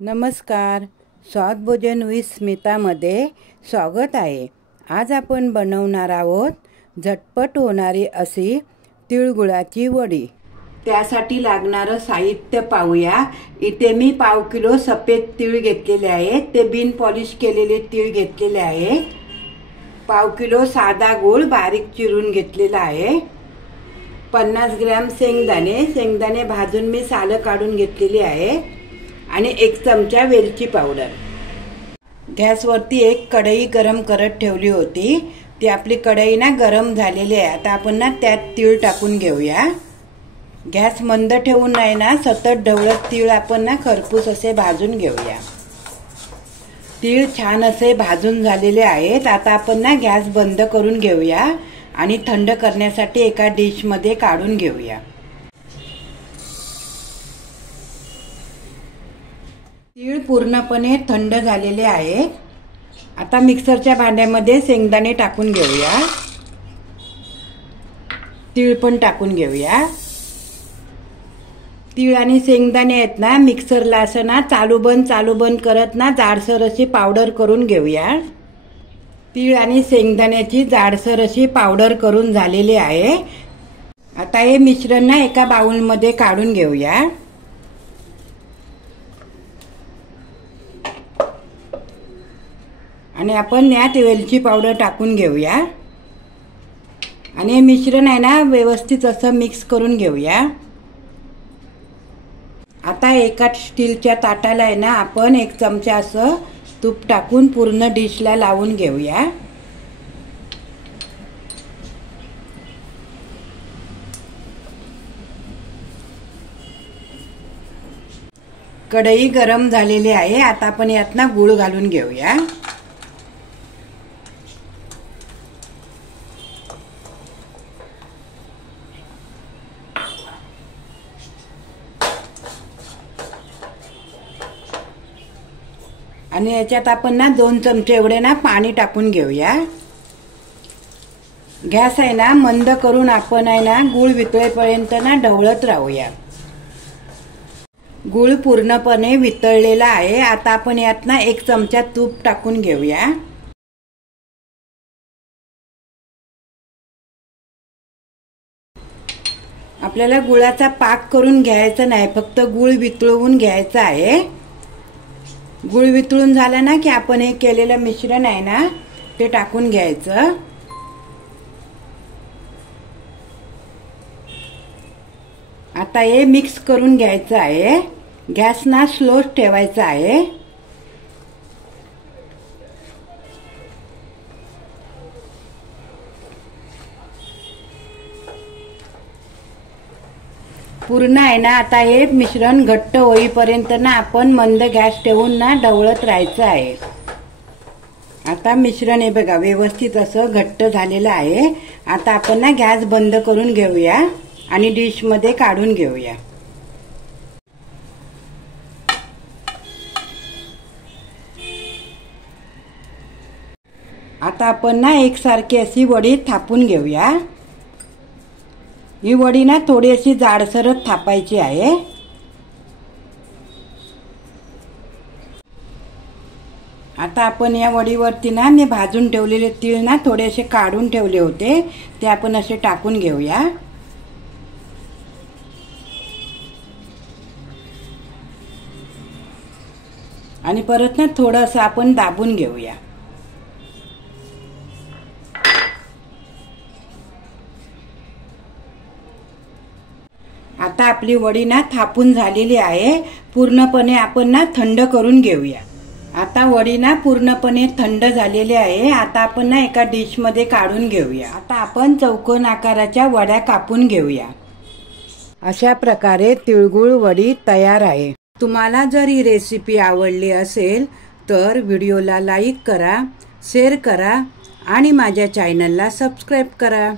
नमस्कार, स्वाद भोजन विथ स्मितामध्ये स्वागत आहे। आज आपण बनवणार आहोत झटपट होणारी अशी तिळगुळाची वडी। त्यासाठी लागणारं साहित्य पाहूया। इथे मी पाव किलो सफेद तीळ घेतलेले आहेत, ते बिन पॉलिश केलेले तीळ घेतलेले आहेत। पाव किलो साधा गूळ बारीक चिरून घेतलेला आहे। 50 ग्रॅम शेंगदाणे भाजून मी साल काढून घेतलेली आहे आणि 1 चमचा वेलची पावडर। गॅसवरती एक कढई गरम करत ठेवली होती, ती आपली कढई ना गरम झालेली आहे। आता आपण ना त्यात तीळ टाकून घेऊया। गॅस मंद ठेवून नाही ना सतत ढवळत तीळ आपण ना खरपूस असे भाजून घेऊया। तीळ छान असे भाजून झालेले आहेत। आता आपण ना गॅस बंद करून घेऊया आणि थंड करण्यासाठी एका डिश मध्ये काढून घेऊया। तीळ पूर्णपणे थंड झालेले आहेत। आता मिक्सरच्या भांड्यामध्ये शेंगदाणे टाकून घेऊया, तीळ पण टाकून घेऊया। तीळ आणि शेंगदाणे आहेत ना मिक्सरला असं ना चालू बंद करत ना जाडसर अशी पावडर करून घेऊया। तीळ आणि शेंगदाण्याची जाडसर अशी पावडर करून झालेली आहे। आता हे मिश्रण ना एका बाउल मध्ये काढून घेऊया आणि आपण यात वेलची पावडर टाकून घेऊया आणि हे मिश्रण आहे ना व्यवस्थित असं मिक्स करून घेऊया। आता एका स्टीलच्या ताटाला आहे ना आपण 1 चमचा असं तूप टाकून पूर्ण डिशला लावून घेऊया। कढई गरम झालेली आहे। आता आपण यात ना गूळ घालून घेऊया। आणि याच्यात आपण ना 2 चमचे एवढे ना पाणी टाकून घेऊया। गॅस आहे ना मंद करून आपण आहे ना गूळ वितळेपर्यंत ना ढवळत राहूया। गूळ पूर्णपणे वितळलेला आहे। आता आपण यात ना 1 चमचा तूप टाकून घेऊया। आपल्याला गुळाचा पाक करून घ्यायचा नाही, फक्त गूळ वितळवून घ्यायचा आहे। गूळ वितळून झाला ना की आपण हे केलेलं मिश्रण आहे ना ते टाकून घ्यायचं। आता हे मिक्स करून घ्यायचं आहे। गॅस ना स्लो ठेवायचा आहे। पूर्ण आहे ना आता हे मिश्रण घट्ट होईपर्यंत ना आपण मंद गॅस ठेवून ना ढवळत राहायचं आहे। आता मिश्रण हे बघा व्यवस्थित असं घट्ट झालेलं आहे। आता आपण ना गॅस बंद करून घेऊया आणि डिश मध्ये काढून घेऊया। आता आपण ना एकसारखी अशी वडी थापून घेऊया। ही वडी ना थोडी अशी जाडसरच थापायची आहे। आता आपण या वडीवरती ना मी भाजून ठेवलेले तीळ ना थोडेसे काढून ठेवले होते, ते आपण असे टाकून घेऊया। आणि परत ना थोडंसं आपण दाबून घेऊया। आता आपली वडी ना थापून झालेली आहे। पूर्णपणे आपण ना थंड करून घेऊया। आता वडी ना पूर्णपणे थंड झालेली आहे। आता आपण ना एका डिश मध्ये काढून घेऊया। आता आपण चौकोन आकाराच्या वड्या कापून घेऊया। अशा प्रकारे तिळगुळ वडी तयार आहे। तुम्हाला जर ही रेसिपी आवडली असेल तर व्हिडिओला लाईक करा, शेअर करा आणि माझ्या चॅनलला सबस्क्राईब करा।